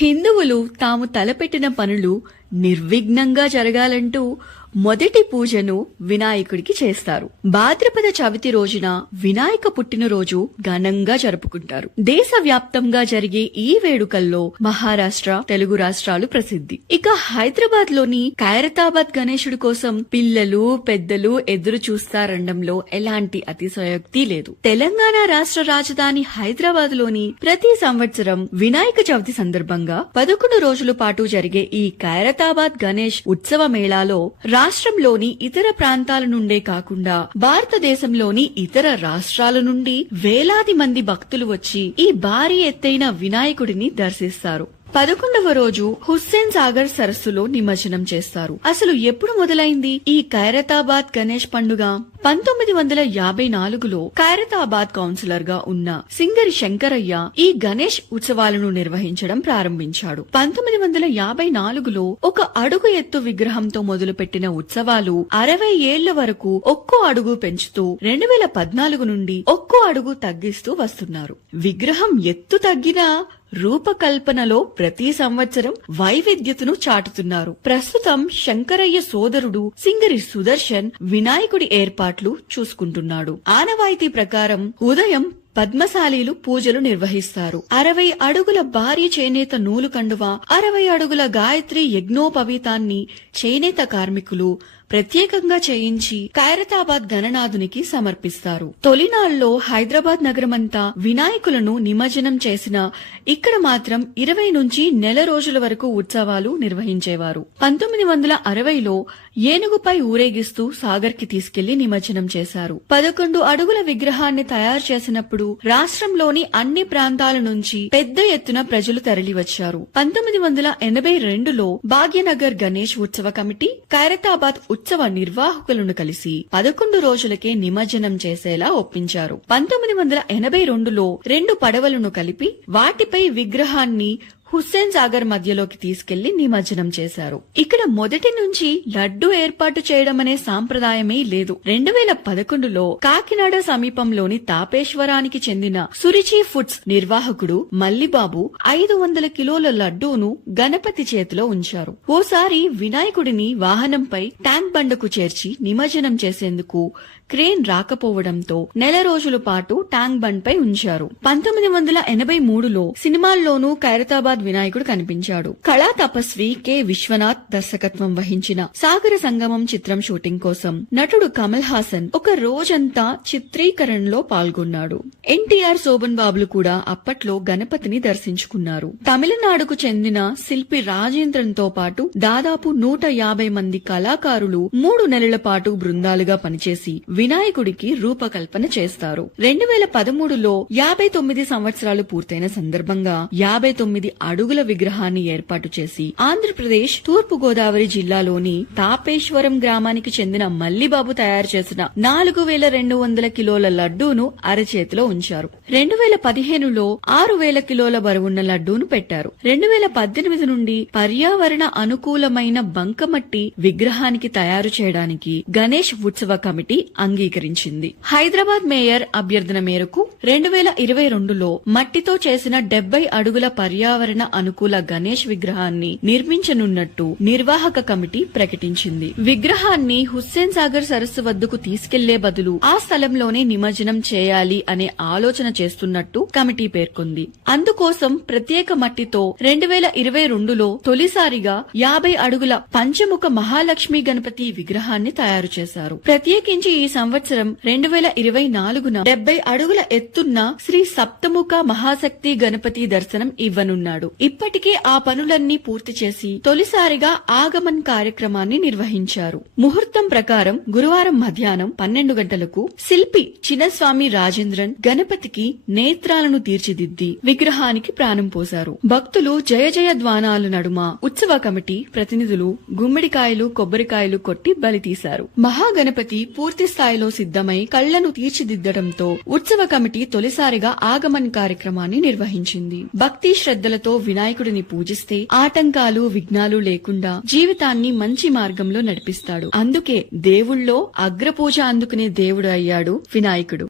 హిందువులు తాము తలపెట్టిన పనులు నిర్విఘ్నంగా జరగాలంటూ మొదటి పూజను వినాయకుడికి చేస్తారు. భాద్రపద చవితి రోజున వినాయక పుట్టినరోజు ఘనంగా జరుపుకుంటారు. దేశవ్యాప్తంగా జరిగే ఈ వేడుకల్లో మహారాష్ట్ర, తెలుగు రాష్ట్రాలు ప్రసిద్ధి. ఇక హైదరాబాద్ లోని ఖైరతాబాద్ గణేశుడి కోసం పిల్లలు పెద్దలు ఎదురు చూస్తారనడంలో ఎలాంటి అతిశయోక్తి లేదు. తెలంగాణ రాష్ట్ర రాజధాని హైదరాబాద్ లోని ప్రతి సంవత్సరం వినాయక చవితి సందర్భంగా 11 రోజుల పాటు జరిగే ఈ ఖైరతాబాద్ గణేష్ ఉత్సవ మేళాలో రాష్ట్రంలోని ఇతర ప్రాంతాల నుండే కాకుండా భారతదేశంలోని ఇతర రాష్ట్రాల నుండి వేలాది మంది భక్తులు వచ్చి ఈ భారీ ఎత్తైన వినాయకుడిని దర్శిస్తారు. 11వ రోజు హుస్సేన్ సాగర్ సరస్సులో నిమజ్జనం చేస్తారు. అసలు ఎప్పుడు మొదలైంది ఈ ఖైరతాబాద్ గణేష్ పండుగ? 1954లో ఖైరతాబాద్ కౌన్సిలర్ గా ఉన్న సింగరి శంకరయ్య ఈ గణేష్ ఉత్సవాలను నిర్వహించడం ప్రారంభించాడు. 1954లో 1 అడుగు ఎత్తు విగ్రహంతో మొదలుపెట్టిన ఉత్సవాలు 60 ఏళ్ల వరకు ఒక్కో అడుగు పెంచుతూ 2014 నుండి ఒక్కో అడుగు తగ్గిస్తూ వస్తున్నారు. విగ్రహం ఎత్తు తగ్గినా రూపకల్పనలో ప్రతి సంవత్సరం వైవిధ్యతను చాటుతున్నారు. ప్రస్తుతం శంకరయ్య సోదరుడు సింగరి సుదర్శన్ వినాయకుడి ఏర్పాట్లు చూసుకుంటున్నాడు. ఆనవాయితీ ప్రకారం ఉదయం పద్మశాలీలు పూజలు నిర్వహిస్తారు. 60 అడుగుల భారీ చేనేత నూలు కండువ, 60 అడుగుల గాయత్రి యజ్ఞోపవీతాన్ని చేనేత కార్మికులు ప్రత్యేకంగా చేయించి ఖైరతాబాద్ గణనాథునికి సమర్పిస్తారు. తొలినాళ్లలో హైదరాబాద్ నగరమంతా వినాయకులను నిమజ్జనం చేసిన ఇక్కడ మాత్రం 20 నుంచి నెల రోజుల వరకు ఉత్సవాలు నిర్వహించేవారు. 1960లో ఏనుగుపై ఊరేగిస్తూ సాగర్ కి తీసుకెళ్లి నిమజ్జనం చేశారు. 11 అడుగుల విగ్రహాన్ని తయారు చేసినప్పుడు రాష్ట్రంలోని అన్ని ప్రాంతాల నుంచి పెద్ద ఎత్తున ప్రజలు తరలివచ్చారు. 1982లో భాగ్యనగర్ గణేష్ ఉత్సవ కమిటీ ఖైరతాబాద్ ఉత్సవ నిర్వాహకులను కలిసి 11 రోజులకే నిమజ్జనం చేసేలా ఒప్పించారు. 1982లో 2 పడవలను కలిపి వాటిపై విగ్రహాన్ని హుస్సేన్ సాగర్ మధ్యలోకి తీసుకెళ్లి నిమజ్జనం చేశారు. ఇక్కడ మొదటి నుంచి లడ్డు ఏర్పాటు చేయడం అనే సాంప్రదాయమే లేదు. 2011లో కాకినాడ సమీపంలోని తాపేశ్వరానికి చెందిన సురుచి ఫుడ్స్ నిర్వాహకుడు మల్లిబాబు 500 కిలోల లడ్డూను గణపతి చేతిలో ఉంచారు. ఓసారి వినాయకుడిని వాహనంపై ట్యాంక్ బండకు చేర్చి నిమజ్జనం చేసేందుకు క్రేన్ రాకపోవడంతో నెల రోజుల పాటు ట్యాంక్ బండ్ పై ఉంచారు. 1983లో సినిమాల్లోనూ ఖైరతాబాద్ వినాయకుడు కనిపించాడు. కళా తపస్వి కె విశ్వనాథ్ దర్శకత్వం వహించిన సాగర సంగమం చిత్రం షూటింగ్ కోసం నటుడు కమల్ హాసన్ ఒక రోజంతా చిత్రీకరణలో పాల్గొన్నాడు. ఎన్టీఆర్, శోభన్ బాబులు కూడా అప్పట్లో గణపతిని దర్శించుకున్నారు. తమిళనాడుకు చెందిన శిల్పి రాజేంద్రన్ తో పాటు దాదాపు 150 మంది కళాకారులు 3 నెలల పాటు బృందాలుగా పనిచేసి వినాయకుడికి రూపకల్పన చేస్తారు. 2013లో 59 సంవత్సరాలు పూర్తయిన సందర్భంగా 59 అడుగుల విగ్రహాన్ని ఏర్పాటు చేసి ఆంధ్రప్రదేశ్ తూర్పు గోదావరి జిల్లాలోని తాపేశ్వరం గ్రామానికి చెందిన మల్లిబాబు తయారు చేసిన 4200 కిలోల లడ్డూను అరచేతిలో ఉంచారు. 2015లో 6000 కిలోల బరువున్న లడ్డూను పెట్టారు. 2018 నుండి పర్యావరణ అనుకూలమైన బంకమట్టి విగ్రహానికి తయారు చేయడానికి గణేష్ ఉత్సవ కమిటీ అంగీకరించింది. హైదరాబాద్ మేయర్ అభ్యర్థన మేరకు 2022లో మట్టితో చేసిన 70 అడుగుల పర్యావరణ అనుకూల గణేష్ విగ్రహాన్ని నిర్మించనున్నట్టు నిర్వాహక కమిటీ ప్రకటించింది. విగ్రహాన్ని హుస్సేన్ సాగర్ సరస్సు వద్దకు తీసుకెళ్లే బదులు ఆ స్థలంలోనే నిమజ్జనం చేయాలి అనే ఆలోచన చేస్తున్నట్టు కమిటీ పేర్కొంది. అందుకోసం ప్రత్యేక మట్టితో 2022లో తొలిసారిగా 50 అడుగుల పంచముఖ మహాలక్ష్మి గణపతి విగ్రహాన్ని తయారు చేశారు. ప్రత్యేకించి ఈ సంవత్సరం 2024న 70 అడుగుల ఎత్తున్న శ్రీ సప్తముఖ మహాశక్తి గణపతి దర్శనం ఇవ్వనున్నాడు. ఇప్పటికే ఆ పనులన్నీ పూర్తి చేసి తొలిసారిగా ఆగమన్ కార్యక్రమాన్ని నిర్వహించారు. ముహూర్తం ప్రకారం గురువారం మధ్యాహ్నం 12 గంటలకు శిల్పి చిన్నస్వామి రాజేంద్రన్ గణపతికి నేత్రాలను తీర్చిదిద్ది విగ్రహానికి ప్రాణం పోశారు. భక్తులు జయ జయ ధ్వానాల నడుమ ఉత్సవ కమిటీ ప్రతినిధులు గుమ్మిడికాయలు, కొబ్బరికాయలు కొట్టి బలి తీశారు. మహాగణపతి పూర్తి స్థాయిలో సిద్ధమై కళ్లను తీర్చిదిద్దడంతో ఉత్సవ కమిటీ తొలిసారిగా ఆగమన్ కార్యక్రమాన్ని నిర్వహించింది. భక్తి శ్రద్ధలతో వినాయకుడిని పూజిస్తే ఆటంకాలు, విఘ్నాలు లేకుండా జీవితాన్ని మంచి మార్గంలో నడిపిస్తాడు. అందుకే దేవుళ్ళో అగ్రపూజ అందుకునే దేవుడు అయ్యాడు వినాయకుడు.